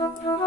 Música